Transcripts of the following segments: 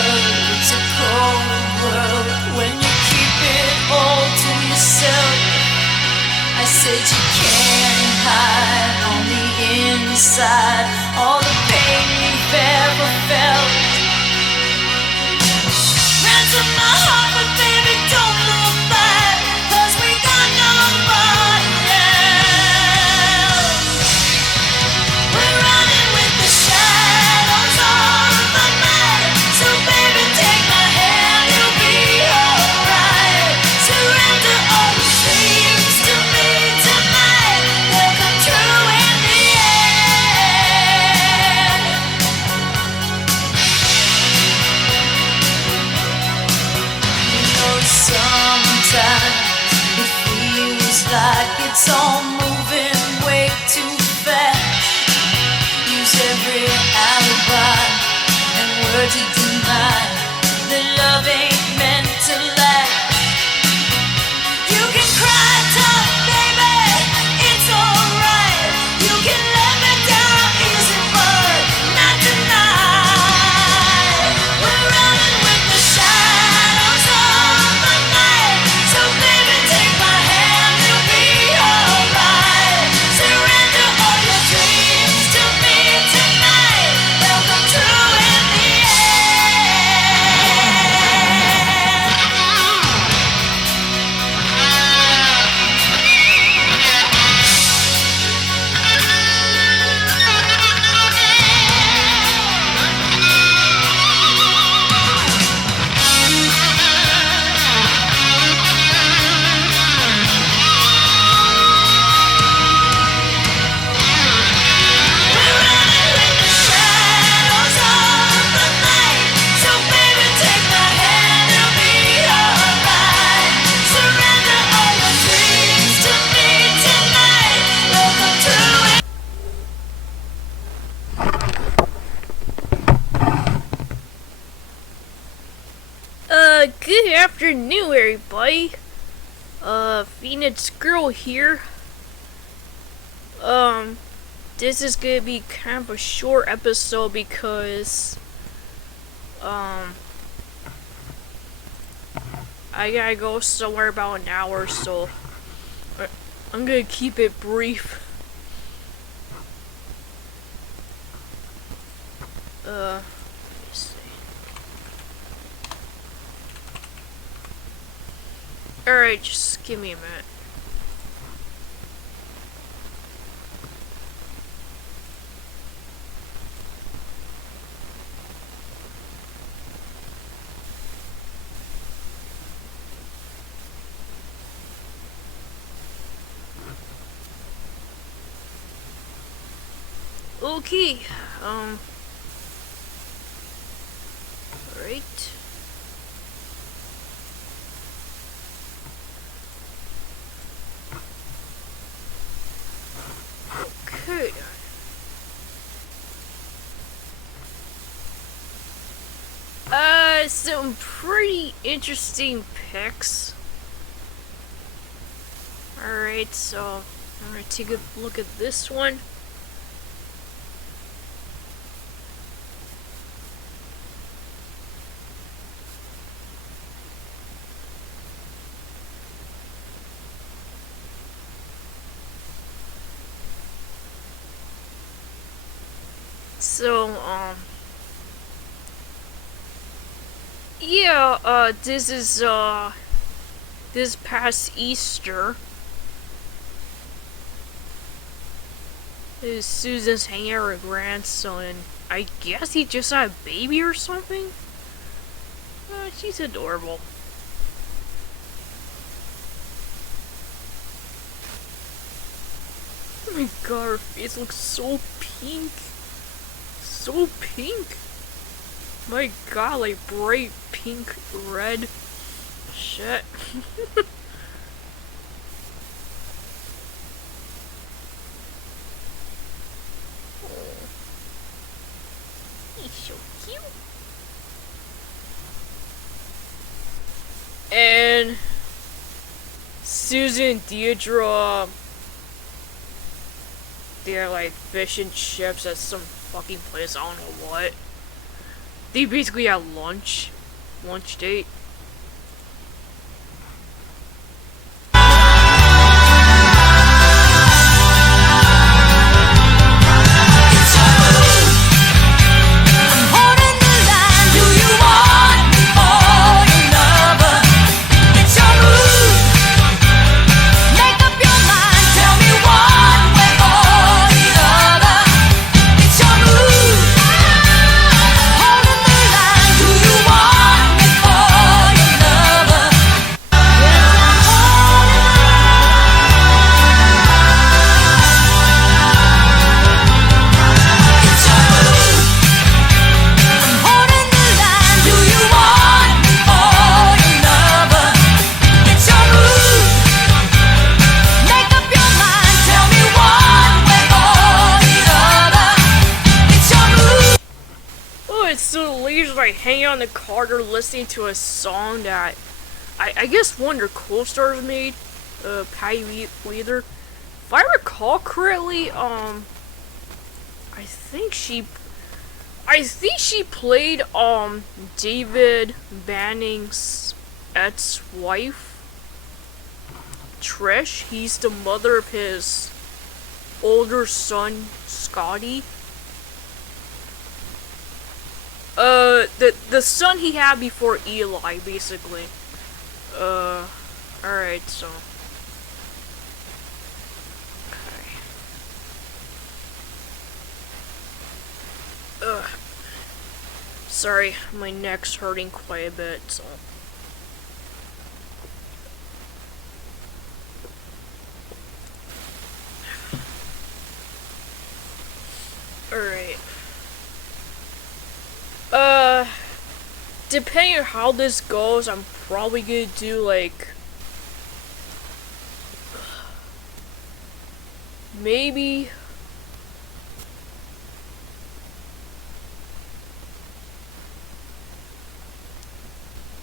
it's a cold world when you keep it all to yourself. I said you can't hide on the inside all the pain you've ever felt. Ransom my heart, but baby don't look back, 'cause we got nobody else. We're running with the shadows on the night, so baby take my hand, you'll be alright. Surrender all your dreams to me tonight, they'll come true in the end. You know sometimes it feels like it's all moving way too fast. Use every alibi and word to deny that love ain't meant to last. You can cry tough, baby, it's alright. You can let me down easy, but not tonight. We're running with the shadows of the night, so baby take my hand, you'll be alright. Surrender all your dreams to me tonight, they'll come true in the good afternoon, everybody. Phoenix Girl here. This is gonna be kind of a short episode because, I gotta go somewhere about an hour, so I'm gonna keep it brief. Let me see. Alright, just give me a minute. Okay, right. Okay. Some pretty interesting pics. Alright, so I'm gonna take a look at this one. So, yeah, this is, this past Easter. This is Susan's hanging out with her grandson. I guess he just had a baby or something? She's adorable. Oh my god, her face looks so pink. So pink. My god, like bright pink red. Shit. Oh. He's so cute. And Susan and Deidre, they're like fishing chips at some fucking place, I don't know what. They basically had lunch date. So the ladies like hanging out in the car, they're listening to a song that I guess one of their co-stars made, Patty Wheeler. If I recall correctly, I think she played David Banning's ex-wife, Trish. He's the mother of his older son, Scotty. The son he had before Eli, basically. Alright, so. Okay. Sorry, my neck's hurting quite a bit, so. Alright. Depending on how this goes, I'm probably gonna do like maybe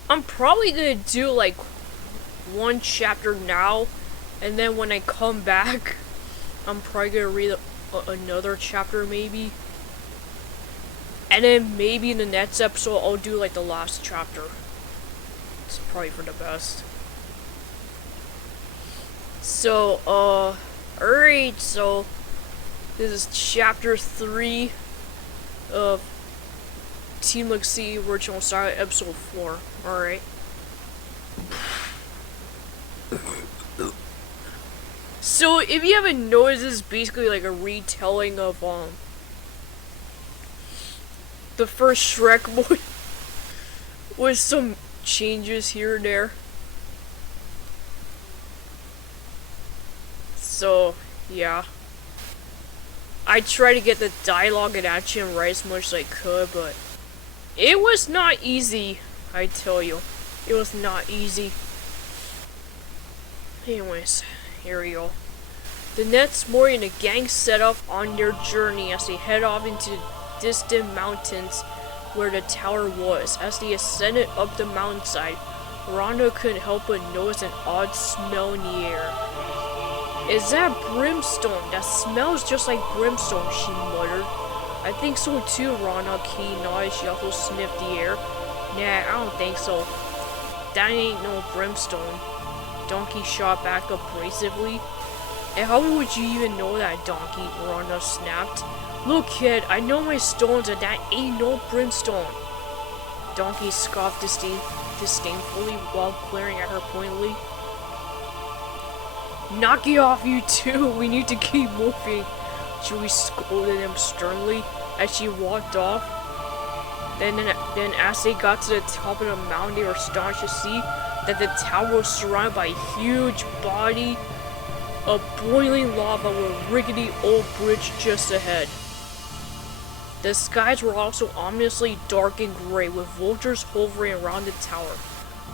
I'm probably gonna do like one chapter now, and then when I come back, I'm probably gonna read another chapter maybe. And then maybe in the next episode, I'll do like the last chapter. It's probably for the best. So, alright, so this is chapter 3 of Team Legacy Original Style, episode 4. Alright. So, if you haven't noticed, this is basically like a retelling of, the first Shrek movie with some changes here and there. So, yeah. I tried to get the dialogue and action right as much as I could, but it was not easy, I tell you. It was not easy. Anyways, here we go. The next morning, the gang set off on their journey as they head off into distant mountains where the tower was. As they ascended up the mountainside, Rhonda couldn't help but notice an odd smell in the air. Is that brimstone? That smells just like brimstone, she muttered. I think so too, Rhonda. Key nodded. She also sniffed the air. Nah, I don't think so. That ain't no brimstone. Donkey shot back abrasively. And how would you even know that, Donkey? Rhonda snapped. Look, kid, I know my stones and that ain't no brimstone. Donkey scoffed disdainfully while glaring at her pointedly. Knock it off, you two. We need to keep moving. Chewie scolded him sternly as she walked off. Then as they got to the top of the mountain, they were astonished to see that the tower was surrounded by a huge body of boiling lava with a rickety old bridge just ahead. The skies were also ominously dark and gray, with vultures hovering around the tower.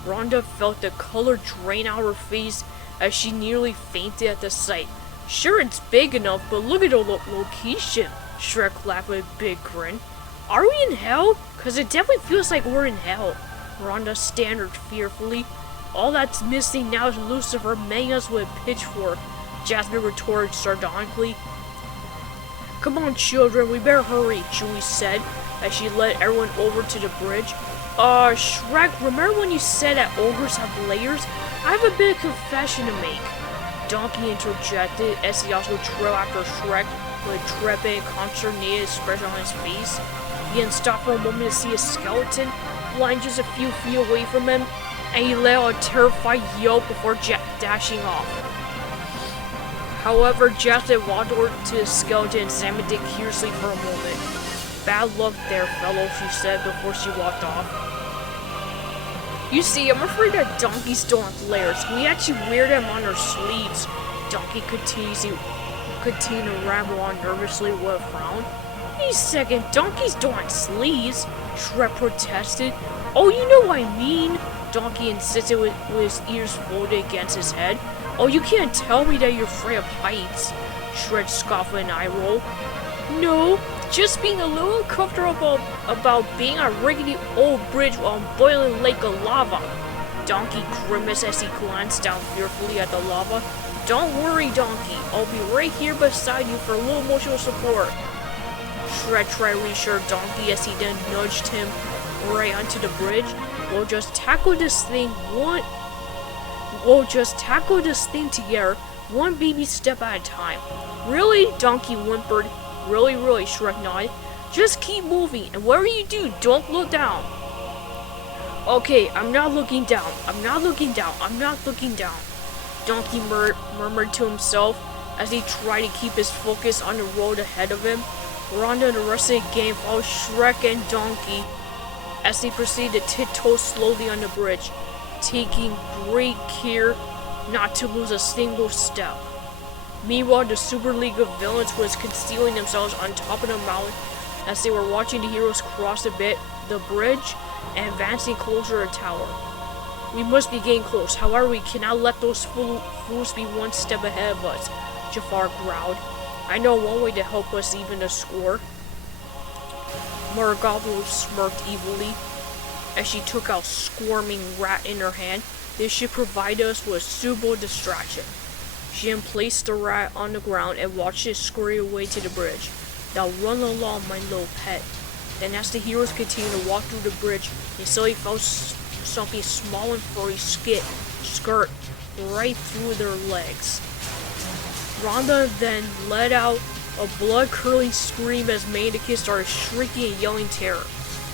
Rhonda felt the color drain out her face as she nearly fainted at the sight. Sure, it's big enough, but look at the location, Shrek laughed with a big grin. Are we in hell? Cause it definitely feels like we're in hell, Rhonda stammered fearfully. All that's missing now is Lucifer making us with a pitchfork, Jasmine retorted sardonically. Come on, children, we better hurry, Chewie said, as she led everyone over to the bridge. Shrek, remember when you said that ogres have layers? I have a bit of confession to make. Donkey interjected as he also trailed after Shrek with a tripping, consternated expression on his face. He didn't stop for a moment to see a skeleton lying just a few feet away from him, and he let out a terrified yelp before dashing off. However, Jasmine walked over to the skeleton and examined it curiously for a moment. Bad luck there, fellow, she said before she walked off. You see, I'm afraid that donkeys don't have layers. We actually wear them on our sleeves. Donkey continued to ramble on nervously with a frown. Wait a second, donkeys don't have sleeves, Shrek protested. Oh, you know what I mean, Donkey insisted with his ears folded against his head. Oh, you can't tell me that you're afraid of heights, Shrek scoffed with an eye roll. No, just being a little uncomfortable about being on a rickety old bridge on a boiling lake of lava. Donkey grimaced as he glanced down fearfully at the lava. Don't worry, Donkey. I'll be right here beside you for a little emotional support. Shrek tried to reassure Donkey as he then nudged him right onto the bridge. We'll just tackle this thing together, one baby step at a time. Really? Donkey whimpered. Really, Shrek nodded. Just keep moving, and whatever you do, don't look down. Okay, I'm not looking down. Donkey murmured to himself as he tried to keep his focus on the road ahead of him. Rhonda and the rest of the gang followed Shrek and Donkey as they proceeded to tiptoe slowly on the bridge, taking great care not to lose a single step. Meanwhile, the Super League of Villains was concealing themselves on top of the mountain as they were watching the heroes cross the bridge and advancing closer to the tower. We must be getting close, however we cannot let those fools be one step ahead of us, Jafar growled. I know one way to help us even the score. Margalo smirked evilly as she took out squirming rat in her hand. This should provide us with a suitable distraction. She then placed the rat on the ground and watched it scurry away to the bridge. Now run along, my little pet. Then as the heroes continued to walk through the bridge, they suddenly felt something small and furry skirt right through their legs. Rhonda then let out a blood-curdling scream as Mannequin started shrieking and yelling terror.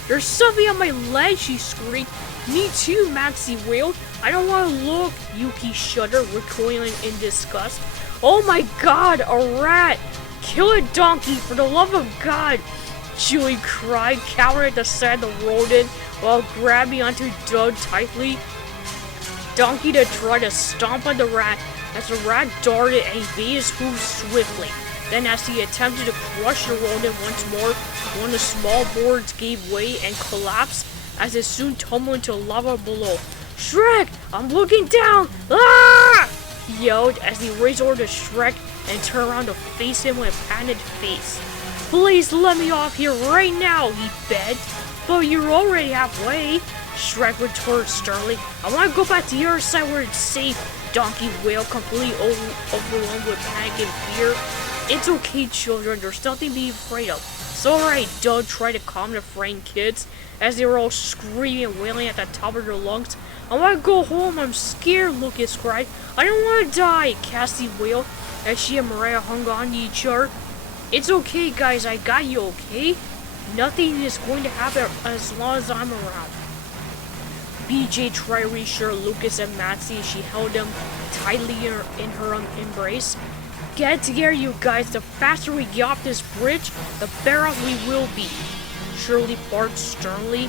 There's something on my leg, she screamed. Me too, Maxie wailed. I don't want to look, Yuki shuddered, recoiling in disgust. Oh my god, a rat! Kill it, Donkey, for the love of God! Julie cried, cowering at the sight of the rodent while grabbing onto Doug tightly. Donkey then tried to stomp on the rat as the rat darted and evaded his hooves swiftly. Then as he attempted to crush the rodent once more, one of the small boards gave way and collapsed as it soon tumbled into lava below. Shrek! I'm looking down! Ah! He yelled as he raced over to Shrek and turned around to face him with a panicked face. Please let me off here right now, he begged. But you're already halfway, Shrek retorted sternly. I want to go back to the other side where it's safe, Donkey wailed, completely overwhelmed with panic and fear. It's okay, children, there's nothing to be afraid of. It's alright, Doug tried to calm the frightened kids as they were all screaming and wailing at the top of their lungs. I want to go home, I'm scared, Lucas cried. I don't want to die, Cassie wailed as she and Mariah hung on to each other. It's okay, guys, I got you, okay? Nothing is going to happen as long as I'm around. BJ tried to reassure Lucas and Maxie as she held them tightly in her embrace. Get it together, you guys. The faster we get off this bridge, the better off we will be, Shirley barked sternly.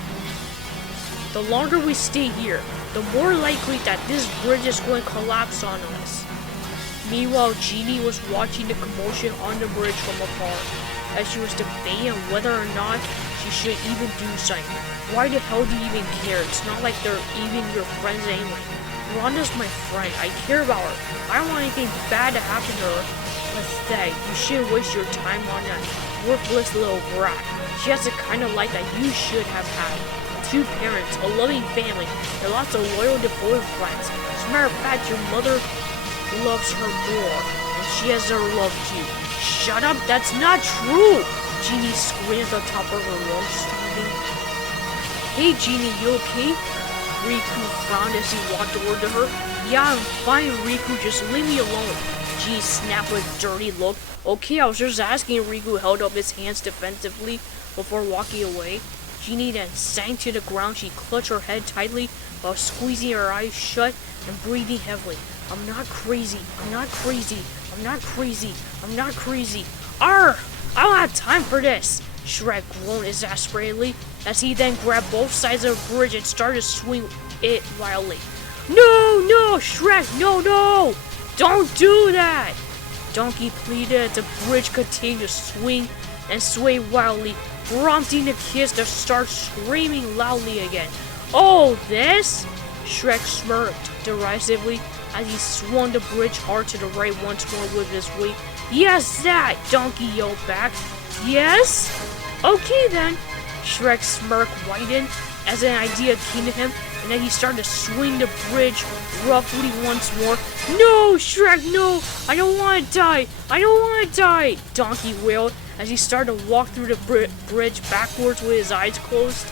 The longer we stay here, the more likely that this bridge is going to collapse on us. Meanwhile, Jeannie was watching the commotion on the bridge from afar, as she was debating whether or not she should even do something. Why the hell do you even care? It's not like they're even your friends anyway. Rhonda's my friend. I care about her. I don't want anything bad to happen to her. Pathetic. You shouldn't waste your time on that worthless little brat. She has the kind of life that you should have had. 2 parents, a loving family, and lots of loyal, devoted friends. As a matter of fact, your mother loves her more, and she has never loved you. Shut up, that's not true! Genie screamed at the top of her lungs, screaming. Hey Genie, you okay? Riku frowned as he walked over to her. Yeah, I'm fine, Riku, just leave me alone. Genie snapped with a dirty look. Okay, I was just asking. Riku held up his hands defensively before walking away. Genie then sank to the ground. She clutched her head tightly while squeezing her eyes shut and breathing heavily. I'm not crazy. I'm not crazy. I'm not crazy. I'm not crazy. Arr! I don't have time for this! Shrek groaned exasperatedly as he then grabbed both sides of the bridge and started to swing it wildly. No! No! Shrek! No! No! Don't do that! Donkey pleaded as the bridge continued to swing and sway wildly, prompting the kids to start screaming loudly again. Oh, this? Shrek smirked derisively as he swung the bridge hard to the right once more with his weight. Yes, that! Donkey yelled back. Yes? Okay then. Shrek's smirk widened as an idea came to him, and then he started to swing the bridge roughly once more. No, Shrek, no! I don't want to die! I don't want to die! Donkey wailed as he started to walk through the bridge backwards with his eyes closed.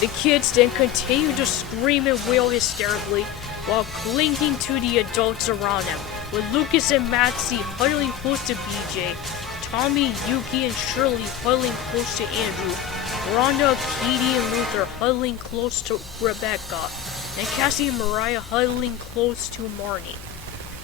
The kids then continued to scream and wail hysterically while clinging to the adults around them, with Lucas and Maxie huddling close to BJ, Tommy, Yuki, and Shirley huddling close to Andrew, Rhonda, Katie, and Luther huddling close to Rebecca, and Cassie and Mariah huddling close to Marnie.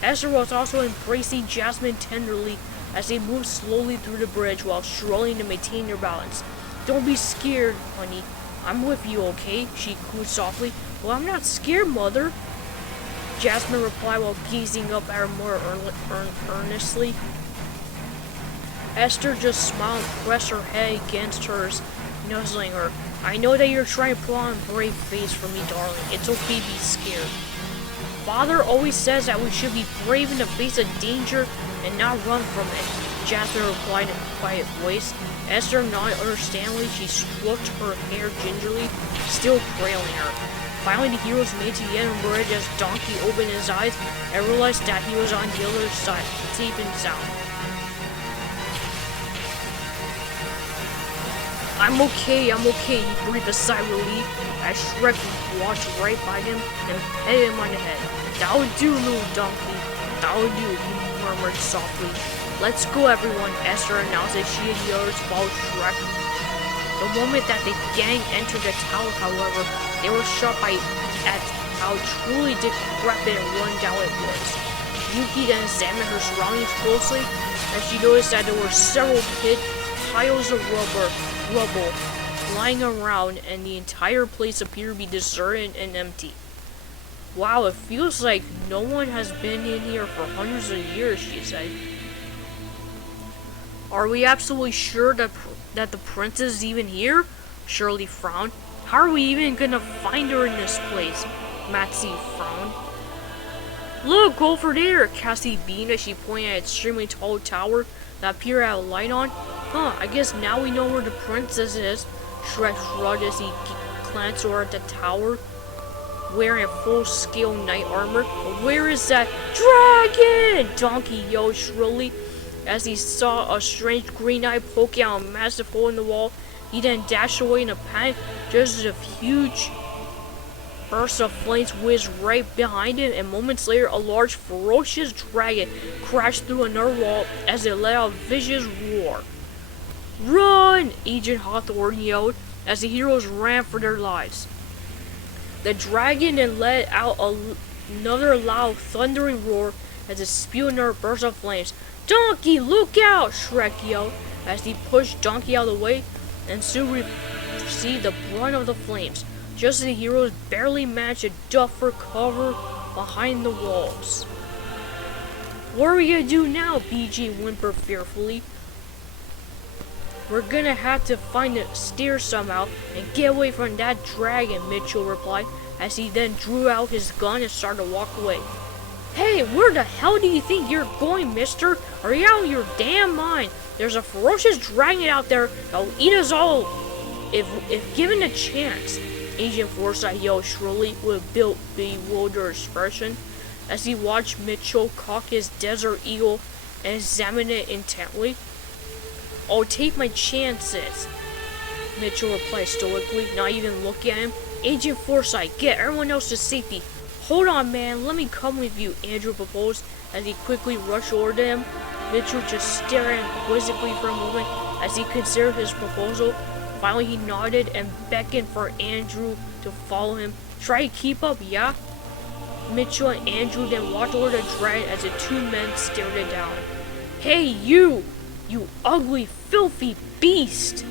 Esther was also embracing Jasmine tenderly as they moved slowly through the bridge while struggling to maintain their balance. Don't be scared, honey. I'm with you, okay? She cooed softly. Well, I'm not scared, Mother. Jasmine replied while gazing up at her more earnestly. Esther just smiled and pressed her head against hers, nuzzling her. I know that you're trying to put on a brave face for me, darling. It's okay to be scared. Father always says that we should be brave in the face of danger and not run from it, Jasmine replied in a quiet voice. Esther nodded understandingly. She stroked her hair gingerly, still trailing her. Finally, the heroes made it to the end of the bridge as Donkey opened his eyes and realized that he was on the other side, safe and sound. I'm okay, he breathed a sigh of relief as Shrek walked right by him and patted him on the head. That'll do, little donkey. That'll do, he murmured softly. Let's go, everyone, Esther announced as she and the others followed Shrek. The moment that the gang entered the tower, however, they were shocked at how truly decrepit and run down it was. Yuki then examined her surroundings closely as she noticed that there were several piles of rubble lying around, and the entire place appeared to be deserted and empty. Wow, it feels like no one has been in here for hundreds of years, she said. Are we absolutely sure that the princess is even here? Shirley frowned. How are we even gonna find her in this place? Maxie frowned. Look, over there! Cassie beamed as she pointed at an extremely tall tower that appeared to have a light on. Huh, I guess now we know where the princess is. Shrek shrugged as he glanced over at the tower, wearing a full-scale knight armor. Where is that dragon? Donkey yelled shrilly as he saw a strange green eye poking out a massive hole in the wall. He then dashed away in a panic just as a huge burst of flames whizzed right behind him, and moments later a large ferocious dragon crashed through another wall as it let out a vicious roar. Run! Agent Hawthorne yelled as the heroes ran for their lives. The dragon then let out another loud thundering roar as it spewed another burst of flames. Donkey, look out! Shrek yelled as he pushed Donkey out of the way and soon received the brunt of the flames, just as the heroes barely managed to duck for cover behind the walls. What are we gonna do now? BG whimpered fearfully. We're gonna have to find the stairs somehow and get away from that dragon, Mitchell replied, as he then drew out his gun and started to walk away. Hey, where the hell do you think you're going, mister? Are you out of your damn mind? There's a ferocious dragon out there that'll eat us all if given a chance. Agent Forsyth yelled shrilly with a bewildered expression as he watched Mitchell cock his Desert Eagle and examined it intently. "I'll take my chances," Mitchell replied stoically, not even looking at him. "Agent Forsyth, get everyone else to safety." "Hold on, man, let me come with you," Andrew proposed as he quickly rushed over to him. Mitchell just stared at him quizzically for a moment as he considered his proposal. Finally, he nodded and beckoned for Andrew to follow him. "Try to keep up, yeah?" Mitchell and Andrew then walked over to Dread as the two men stared it down. "Hey, you! You ugly, filthy beast!"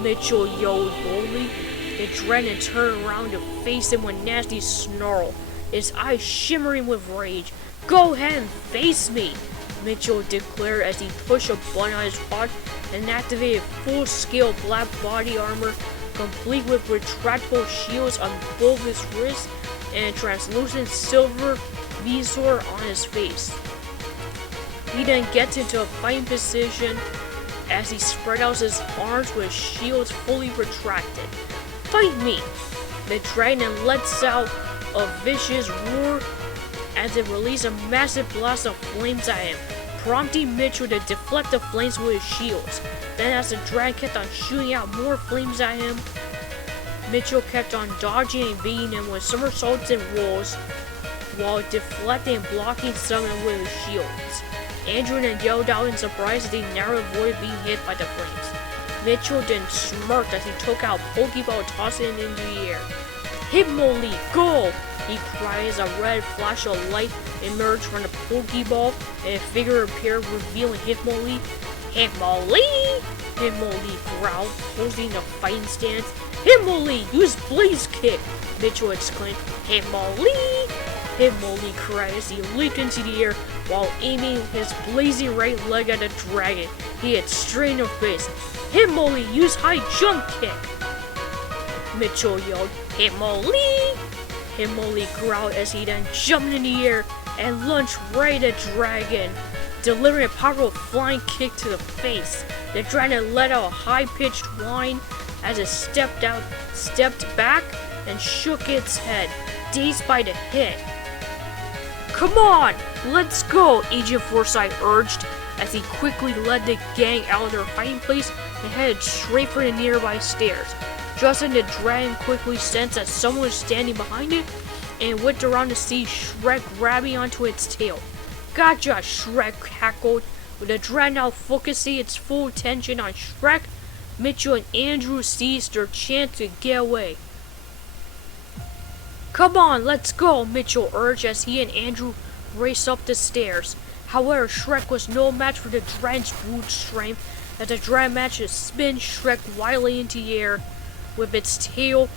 Mitchell yelled boldly. The Dread turned around to face him with a nasty snarl, his eyes shimmering with rage. "Go ahead and face me," Mitchell declared as he pushed a button on his watch and activated full-scale black body armor, complete with retractable shields on both his wrists and a translucent silver visor on his face. He then gets into a fighting position as he spread out his arms with shields fully retracted. "Fight me!" The dragon lets out a vicious roar as it releases a massive blast of flames at him, prompting Mitchell to deflect the flames with his shields. Then as the dragon kept on shooting out more flames at him, Mitchell kept on dodging and evading him with somersaults and rolls while deflecting and blocking some of them with his shields. Andrew then yelled out in surprise as he narrowly avoided being hit by the flames. Mitchell then smirked as he took out a Pokeball, tossing it into the air. "Hitmonlee, go!" he cried as a red flash of light emerged from the Pokeball and a figure appeared, revealing Hitmonlee. "Hitmonlee!" Hitmonlee growled, holding a fighting stance. "Hitmonlee, use Blaze Kick!" Mitchell exclaimed. "Hitmonlee!" Hitmonlee cried as he leaped into the air while aiming his blazing right leg at the dragon. He hit straight in the face. "Hitmonlee, use High Jump Kick!" Mitchell yelled. "Hitmonlee!" Hitmonlee growled as he then jumped in the air and lunged right at the dragon, delivering a powerful flying kick to the face. The dragon let out a high-pitched whine as it stepped back and shook its head, dazed by the hit. "Come on, let's go," Agent Forsyth urged as he quickly led the gang out of their hiding place and headed straight for the nearby stairs. Just then the dragon quickly sensed that someone was standing behind it and whipped around to see Shrek grabbing onto its tail. "Gotcha," Shrek cackled. With the dragon now focusing its full attention on Shrek, Mitchell and Andrew seized their chance to get away. "Come on, let's go," Mitchell urged as he and Andrew raced up the stairs. However, Shrek was no match for the dragon's brute strength as the dragon managed to spin Shrek wildly into the air with its tail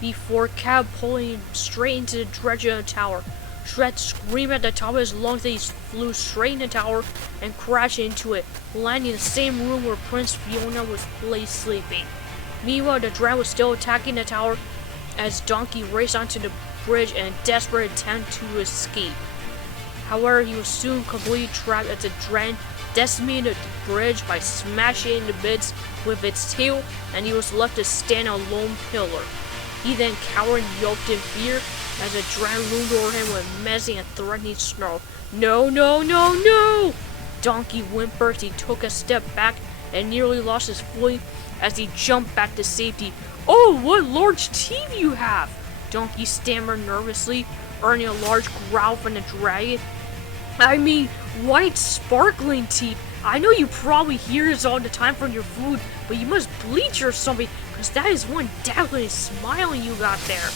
before catapulting him straight into the direction of the tower. Shrek screamed at the top of his lungs that he flew straight in the tower and crashed into it, landing in the same room where Prince Fiona was placed sleeping. Meanwhile, the dragon was still attacking the tower as Donkey raced onto the bridge in a desperate attempt to escape. However, he was soon completely trapped as the dragon decimated the bridge by smashing it into bits with its tail, and he was left to stand on a lone pillar. He then cowered and yelped in fear as the dragon loomed over him with a menacing and threatening snarl. "No, no, no, no!" Donkey whimpered as he took a step back and nearly lost his footing as he jumped back to safety. "Oh, what large teeth you have!" Donkey stammered nervously, earning a large growl from the dragon. "I mean, white sparkling teeth. I know you probably hear this all the time from your food, but you must bleach or something, because that is one dazzling smile you got there."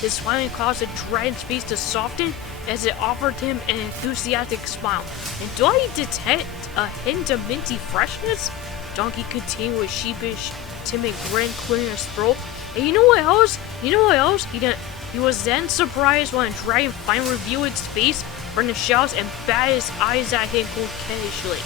His smiling caused the dragon's face to soften as it offered him an enthusiastic smile. "And do I detect a hint of minty freshness?" Donkey continued with sheepish, timid grin clearing his throat. "And you know what else? He was then surprised when the dragon finally revealed its face from the shells and batted his eyes at him coquettishly.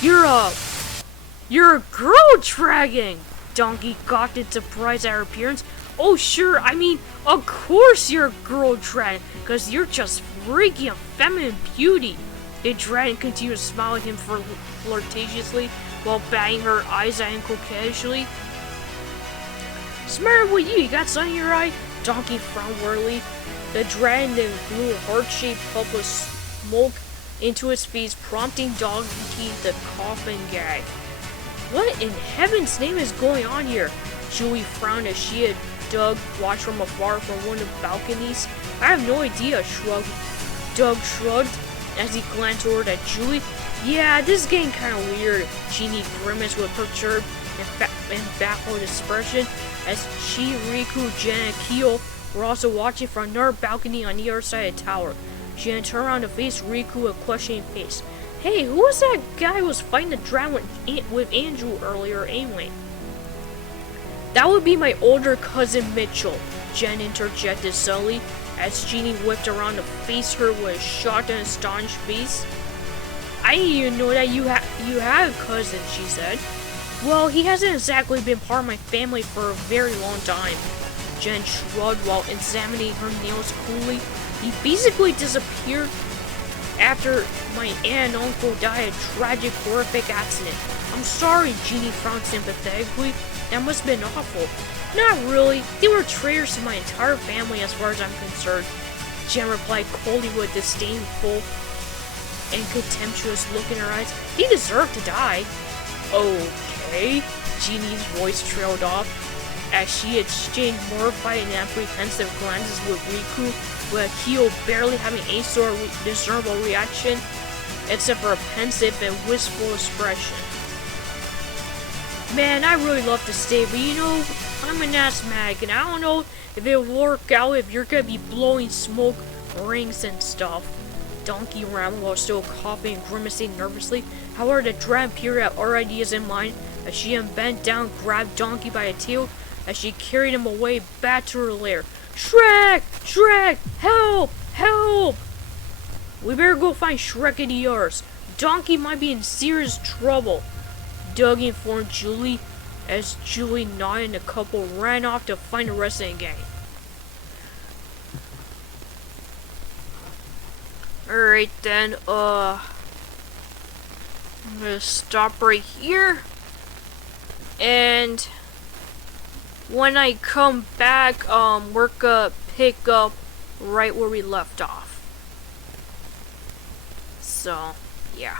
You're a girl dragon!" Donkey gawked in surprise at her appearance. "Oh sure, I mean, of course you're a girl dragon, cause you're just freaky and feminine beauty." The dragon continued to smile at him flirtatiously while batting her eyes at him coquettishly. "Smarter with you got something in your eye?" Donkey frowned wearily. The dragon then blew a heart-shaped puff of smoke into his face, prompting Donkey the cough and gag. What in heaven's name is going on here? Julie frowned as she and Doug watched from afar from one of the balconies. I have no idea, Doug shrugged as he glanced over at Julie. Yeah, this is getting kind of weird. Jeannie grimaced with perturbed and baffled expression as she, Riku, Jen, and Kyo were also watching from another balcony on the other side of the tower. She then turned around to face Riku with a questioning face. Hey, who was that guy who was fighting the dragon with Andrew earlier anyway? That would be my older cousin Mitchell, Jen interjected subtly as Jeannie whipped around to face her with a shocked and astonished face. I didn't even know that you had a cousin, she said. Well, he hasn't exactly been part of my family for a very long time. Jen shrugged while examining her nails coolly. He basically disappeared after my aunt and uncle died in a tragic, horrific accident. I'm sorry, Jeannie frowned sympathetically. That must have been awful. Not really. They were traitors to my entire family as far as I'm concerned. Jen replied coldly with a disdainful and contemptuous look in her eyes. They deserve to die. Okay. Jeannie's voice trailed off as she exchanged mortified and apprehensive glances with Riku, with Akio barely having any sort of discernible reaction except for a pensive and wistful expression. Man, I really love to stay, but you know, I'm an asthmatic, and I don't know if it'll work out if you're gonna be blowing smoke rings and stuff. Donkey rambled while still coughing and grimacing nervously. However, the dragon appeared at other ideas in mind as she then bent down, grabbed Donkey by the tail as she carried him away back to her lair. Shrek! Shrek! Help! Help! We better go find Shrek and the others. Donkey might be in serious trouble. Doug informed Julie as Julie nodded and the couple ran off to find the rest of the gang. Alright then, I'm gonna stop right here. And when I come back, we're gonna pick up right where we left off. So, yeah.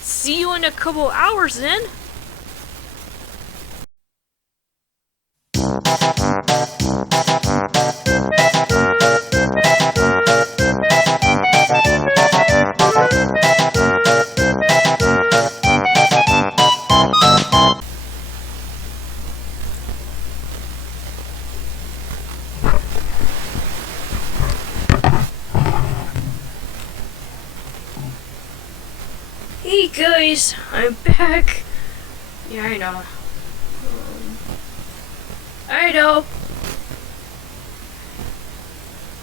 See you in a couple hours then. Hey guys, I'm back. Yeah, I know.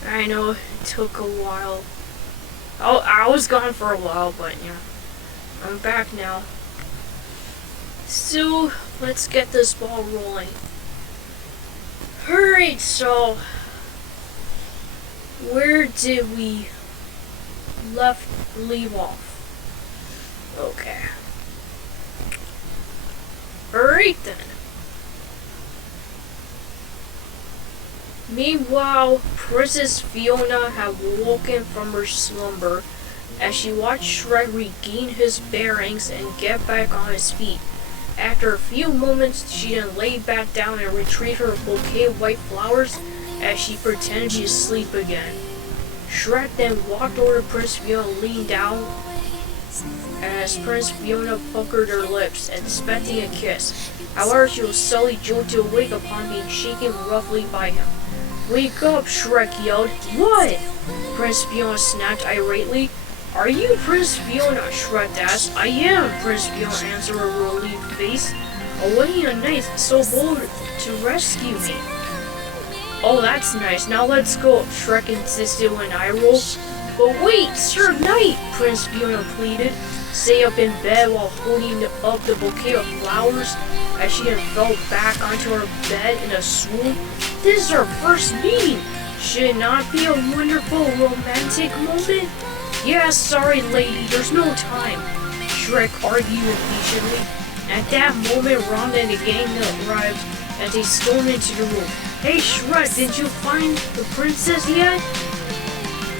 I know it took a while. I was gone for a while, but yeah, I'm back now. So, let's get this ball rolling. Alright, so where did we leave off? Okay. Alright then. Meanwhile, Princess Fiona had woken from her slumber as she watched Shrek regain his bearings and get back on his feet. After a few moments, she then lay back down and retrieved her bouquet of white flowers as she pretended to sleep again. Shrek then walked over to Princess Fiona and leaned down as Princess Fiona puckered her lips, expecting a kiss. However, she was suddenly jolted awake upon being shaken roughly by him. Wake up, Shrek yelled. What? Princess Fiona snapped irately. Are you Princess Fiona? Shrek asked. I am, Princess Fiona answered with a relieved face. Awaiting a knight so bold to rescue me. Oh, that's nice. Now let's go, Shrek insisted with an eye roll. But wait, Sir Knight, Princess Fiona pleaded, stay up in bed while holding up the bouquet of flowers as she then fell back onto her bed in a swoon. This is our first meeting. Should it not be a wonderful romantic moment? Yeah, sorry lady, there's no time, Shrek argued impatiently. At that moment, Rhonda and the gang arrived as they stormed into the room. Hey Shrek, did you find the princess yet?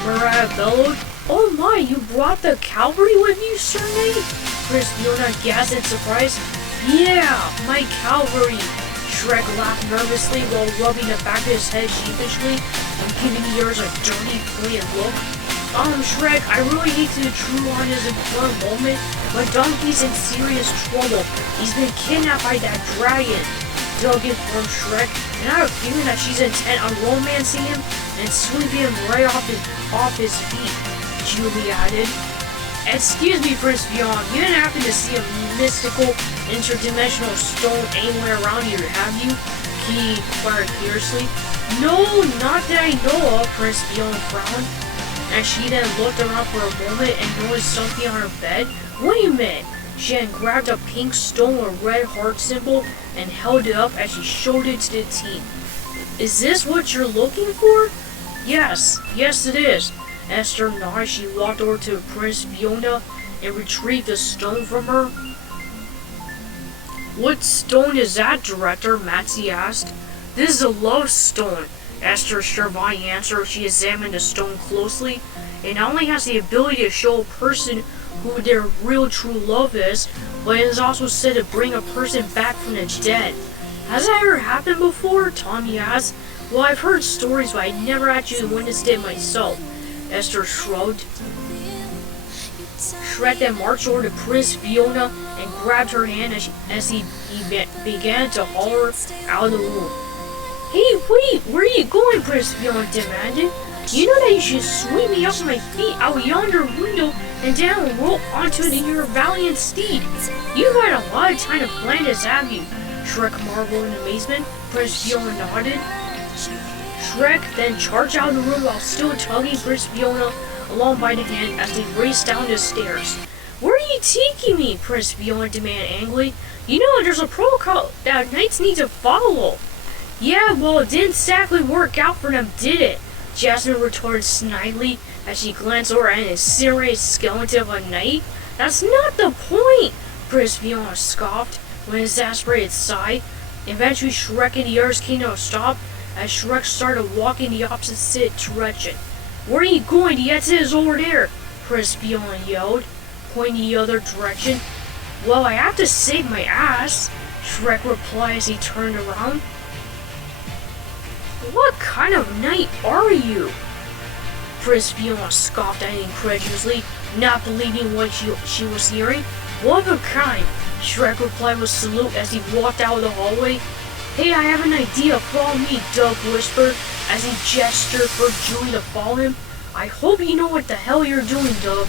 Mariah bellowed. Oh my, you brought the cavalry with you, Sir Knight? Prince Fiona gasped in surprise. Yeah, my cavalry. Shrek laughed nervously while rubbing the back of his head sheepishly and giving the ears a dirty, brilliant look. Shrek, I really hate to intrude on his important moment, but Donkey's in serious trouble. He's been kidnapped by that dragon. Doug informed Shrek, and I have a feeling that she's intent on romancing him and sweeping him right off his feet. Julie added. Excuse me, Prince Fiona, you didn't happen to see a mystical, interdimensional stone anywhere around here, have you? He inquired curiously. No, not that I know of, Prince Fiona frowned. As she then looked around for a moment and noticed something on her bed. Wait a minute! She then grabbed a pink stone with a red heart symbol and held it up as she showed it to the team. Is this what you're looking for? Yes it is. Esther nodded. She walked over to Prince Fiona and retrieved the stone from her. What stone is that, Director? Matsy asked. This is a love stone, Esther Shervani answered. She examined the stone closely. It not only has the ability to show a person who their real true love is, but it is also said to bring a person back from the dead. Has that ever happened before? Tommy asked. Well, I've heard stories, but I never actually witnessed it myself. Esther shrugged. Shrek then marched over to Prince Fiona and grabbed her hand as he began to haul her out of the room. Hey, wait! Where are you going? Prince Fiona demanded. You know that you should sweep me off my feet out yonder window and down roll onto your valiant steed. You've had a lot of time to plan this, have you? Shrek marveled in amazement. Prince Fiona nodded. Shrek then charged out of the room while still tugging Prince Fiona along by the hand as they raced down the stairs. Where are you taking me? Prince Fiona demanded angrily. You know there's a protocol that knights need to follow. Yeah, well it didn't exactly work out for them, did it? Jasmine retorted snidely as she glanced over at an incinerated skeleton of a knight. That's not the point, Prince Fiona scoffed with an exasperated sigh. Eventually Shrek and the others came to a stop as Shrek started walking the opposite direction. Where are you going? The exit is over there, Prince Fiona yelled, pointing the other direction. Well, I have to save my ass, Shrek replied as he turned around. What kind of knight are you? Prince Fiona scoffed at him incredulously, not believing what she was hearing. One of a kind, Shrek replied with a salute as he walked out of the hallway. Hey, I have an idea. Follow me, Doug whispered as he gestured for Julie to follow him. I hope you know what the hell you're doing, Doug.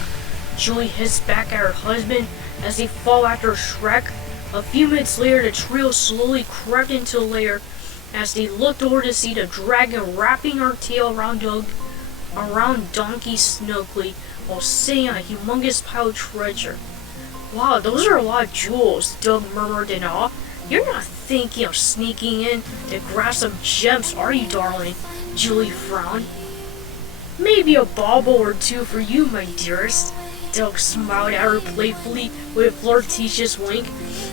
Julie hissed back at her husband as they followed after Shrek. A few minutes later, the trio slowly crept into the lair as they looked over to see the dragon wrapping her tail around Donkey snugly while sitting on a humongous pile of treasure. Wow, those are a lot of jewels, Doug murmured in awe. You're not thinking of sneaking in to grab some gems, are you, darling? Julie frowned. Maybe a bauble or two for you, my dearest. Doug smiled at her playfully with a flirtatious wink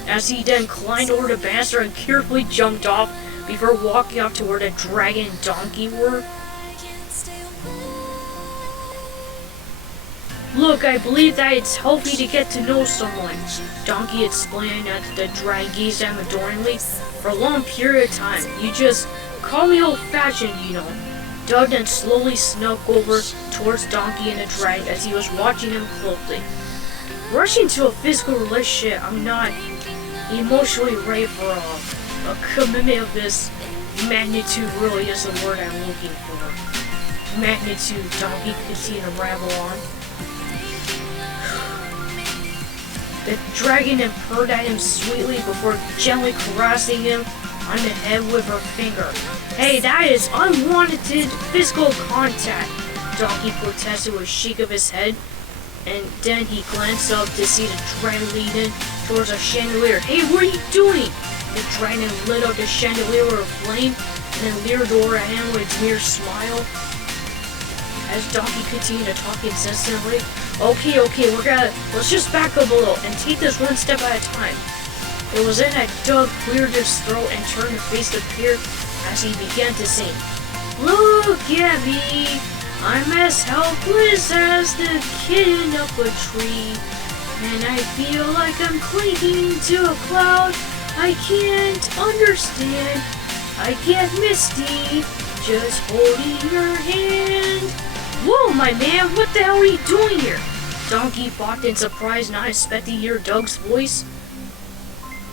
as he then climbed over the banister and carefully jumped off before walking up to where the dragon and Donkey were. Look, I believe that it's healthy to get to know someone, Donkey explained as the dragon gazed at him adoringly. For a long period of time, you just call me old-fashioned, you know. Doug then slowly snuck over towards Donkey and the dragon as he was watching him closely. Rushing to a physical relationship, I'm not emotionally ready for a commitment of this magnitude. Really is the word I'm looking for. Magnitude, Donkey continued to ramble on. The dragon then purred at him sweetly before gently caressing him on the head with her finger. Hey, that is unwanted physical contact, Donkey protested with a shake of his head, and then he glanced up to see the dragon leading towards a chandelier. Hey, what are you doing? The dragon lit up the chandelier with a flame and then leered over at him with its mere smile. As Donkey continued to talk incessantly. Okay, let's just back up a little and take this one step at a time. It was then that Doug cleared his throat and turned to face the pier as he began to sing. Look at me, I'm as helpless as the kitten up a tree, and I feel like I'm clinging to a cloud I can't understand. I get misty just holding your hand. Whoa, my man, what the hell are you doing here? Donkey barked in surprise, not expecting to hear Doug's voice.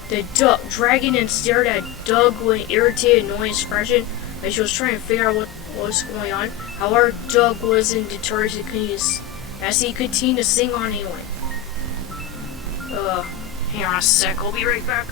The dragon and stared at Doug with an irritated, annoying expression as she was trying to figure out what was going on. However, Doug wasn't deterred as he continued to sing on anyway. Hang on a sec, I'll be right back.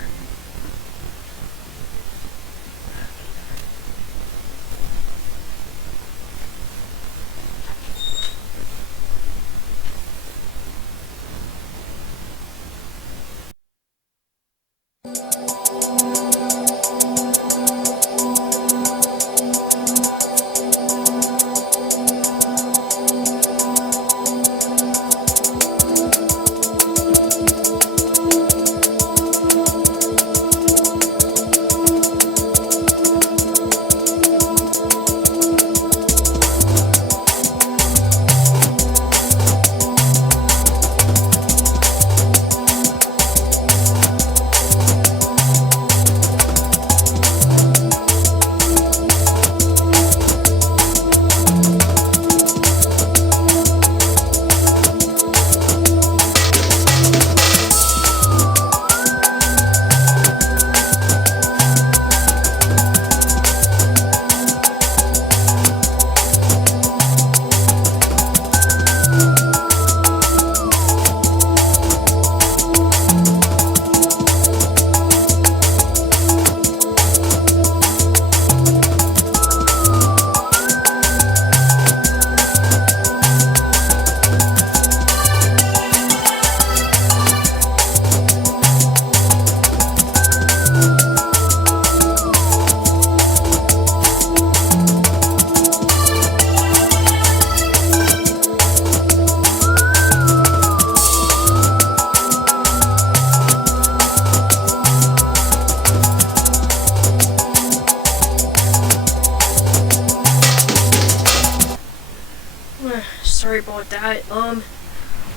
Sorry about that.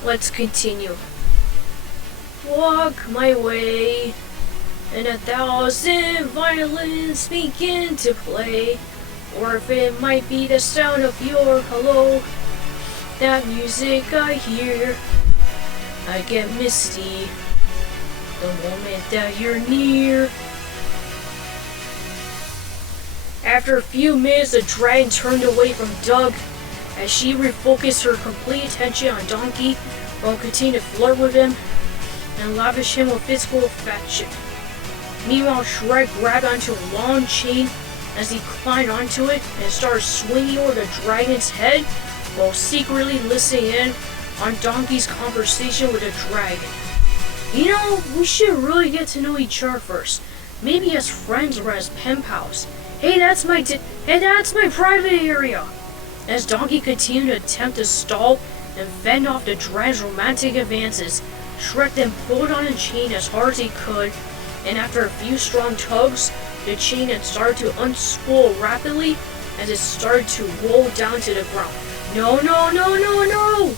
Let's continue. Walk my way, and 1,000 violins begin to play. Or if it might be the sound of your hello, that music I hear, I get misty the moment that you're near. After a few minutes, the dragon turned away from Doug as she refocused her complete attention on Donkey while continuing to flirt with him and lavish him with physical affection. Meanwhile, Shrek grabbed onto a long chain as he climbed onto it and started swinging over the dragon's head while secretly listening in on Donkey's conversation with the dragon. You know, we should really get to know each other first. Maybe as friends or as pen pals. Hey, that's my private area. As Donkey continued to attempt to stall and fend off the dragon's romantic advances, Shrek then pulled on the chain as hard as he could, and after a few strong tugs, the chain had started to unspool rapidly as it started to roll down to the ground. No, no, no, no, no!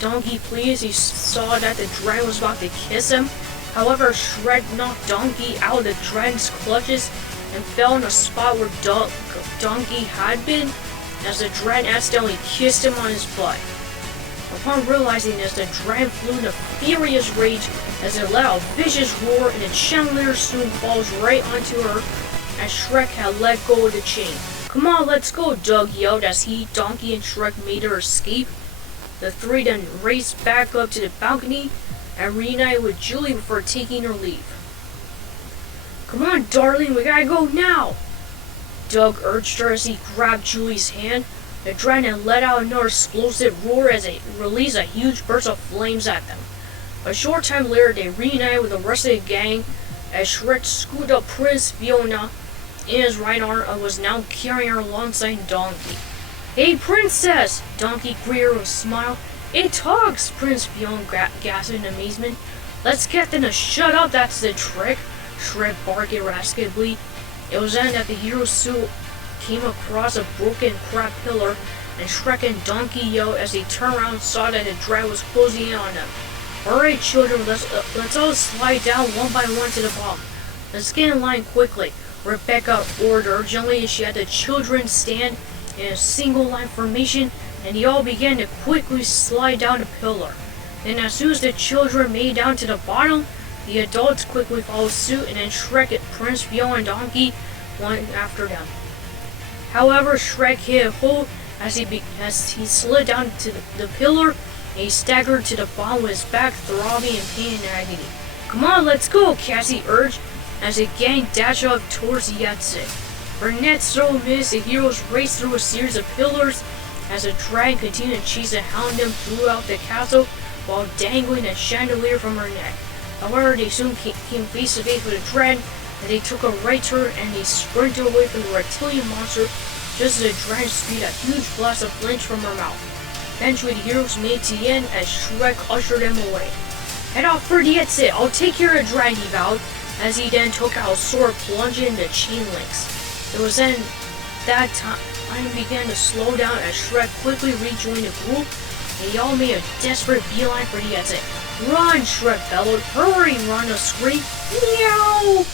Donkey pleaded as he saw that the dragon was about to kiss him. However, Shrek knocked Donkey out of the dragon's clutches and fell in a spot where Donkey had been, as the dragon accidentally kissed him on his butt. Upon realizing this, the dragon flew in a furious rage as it let out a vicious roar, and the chandelier soon falls right onto her as Shrek had let go of the chain. Come on, let's go, Doug yelled as he, Donkey, and Shrek made her escape. The three then raced back up to the balcony and reunited with Julie before taking her leave. Come on, darling, we gotta go now! Doug urged her as he grabbed Julie's hand. The dragon let out another explosive roar as it released a huge burst of flames at them. A short time later, they reunited with the rest of the gang as Shrek scooped up Prince Fiona in his right arm and was now carrying her alongside Donkey. Hey, Princess! Donkey greeted her with a smile. It talks! Prince Fiona gasped in amazement. Let's get them to shut up, that's the trick! Shrek barked irascibly. It was then that the hero suit came across a broken crab pillar and Shrek and Donkey yelled as they turned around and saw that the drag was closing in on them. Alright children, let's all slide down one by one to the bottom. Let's get in line quickly, Rebecca ordered urgently as she had the children stand in a single line formation, and they all began to quickly slide down the pillar. Then as soon as the children made it down to the bottom, the adults quickly followed suit, and then Shrek, Prince Fiona, and Donkey went after them. However, Shrek hit a hole as he slid down to the pillar, and he staggered to the bottom with his back throbbing in pain and agony. Come on, let's go, Cassie urged, as the gang dashed off towards the exit. For the next several minutes, the heroes raced through a series of pillars as the dragon continued to chase and hound them throughout the castle while dangling a chandelier from her neck. However, they soon came face to face with a dragon, and they took a right turn and they sprinted away from the reptilian monster just as the dragon spewed a huge blast of flinch from her mouth. Eventually, the heroes made it to the end as Shrek ushered them away. Head off for the exit, I'll take care of the dragon, he vowed, as he then took out a sword plunging into chain links. It was then that time began to slow down as Shrek quickly rejoined the group, and they all made a desperate beeline for the exit. Run, Shrek bellowed. Hurry, Rhonda screamed. Meow!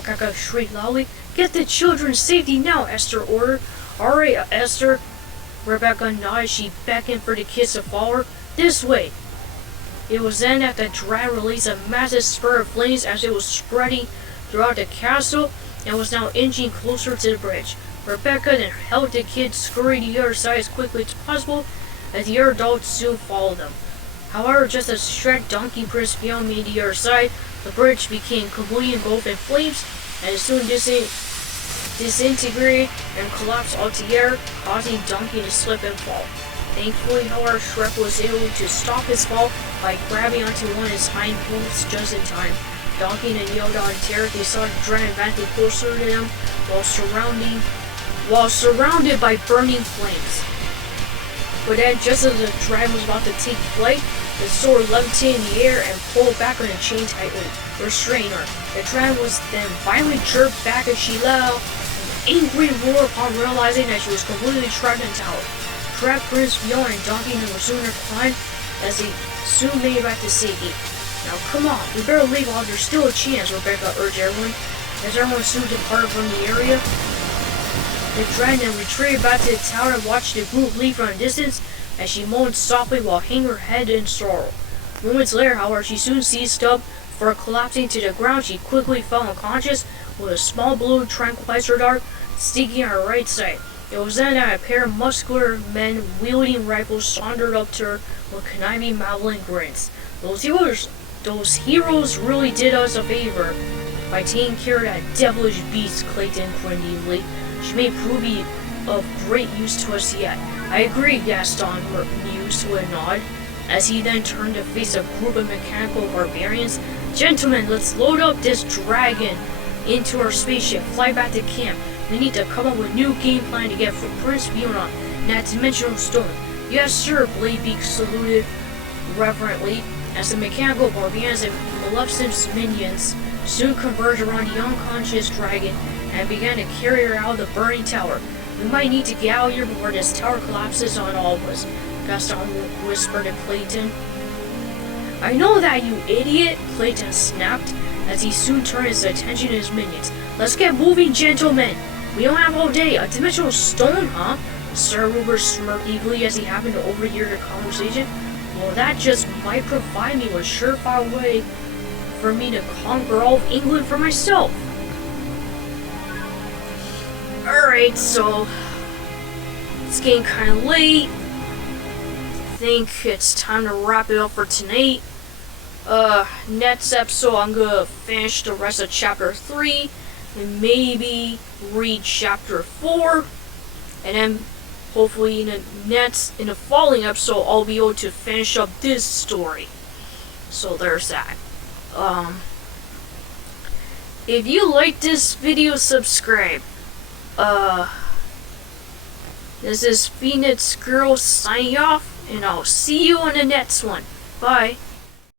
Kaka shrieked loudly. Get the children to safety now, Esther ordered. Alright, Esther. Rebecca nodded. She beckoned for the kids to follow her. This way. It was then that the dragon released a massive spur of flames as it was spreading throughout the castle and was now inching closer to the bridge. Rebecca then helped the kids scurry to the other side as quickly as possible, as the other adults soon followed them. However, just as Shrek, Donkey, Prince Fiona made the other side, the bridge became completely engulfed in flames, and it soon disintegrated and collapsed altogether, causing Donkey to slip and fall. Thankfully, however, Shrek was able to stop his fall by grabbing onto one of his hind hooves just in time. Donkey and yelled out in terror. They saw the dragon advancing closer to them while surrounded by burning flames. But then, just as the dragon was about to take flight, the sword levitated in the air and pulled back on the chain tightly, restraining her. The dragon was then violently jerked back as she let out an angry roar upon realizing that she was completely trapped in the tower. Shrek, Prince Fiona, and Donkey were soon reclined as they soon made it back to safety. Now come on, we better leave while there's still a chance, Rebecca urged everyone. As everyone soon departed from the area, the dragon then retreated back to the tower and watched the group leave from a distance as she moaned softly while hanging her head in sorrow. Moments later, however, she soon seized up. Before collapsing to the ground, she quickly fell unconscious with a small blue tranquilizer dart sticking at her right side. It was then that a pair of muscular men wielding rifles sauntered up to her with conniving, malevolent grins. Those heroes really did us a favor by taking care of that devilish beast, Clayton grinned evilly. She may prove be of great use to us yet. I agree, Gaston mused with a nod, as he then turned to face a group of mechanical barbarians. Gentlemen, let's load up this dragon into our spaceship, fly back to camp. We need to come up with a new game plan to get Prince Fiona and that dimensional stone. Yes, sir, Bladebeak saluted reverently, as the mechanical barbarians and Maleficent's minions soon converged around the unconscious dragon and began to carry her out of the burning tower. We might need to get out here before this tower collapses on all of us, Gaston whispered to Clayton. I know that, you idiot, Clayton snapped, as he soon turned his attention to his minions. Let's get moving, gentlemen. We don't have all day. A dimensional stone, huh? Sir Ruber smirked evilly as he happened to overhear the conversation. Well, that just might provide me with a surefire way for me to conquer all of England for myself. Alright, so it's getting kind of late. I think it's time to wrap it up for tonight. Next episode I'm gonna finish the rest of chapter 3 and maybe read chapter 4, and then hopefully in the following episode I'll be able to finish up this story. So there's that. If you like this video, subscribe. This is Phoenix Girl signing off, and I'll see you on the next one. Bye.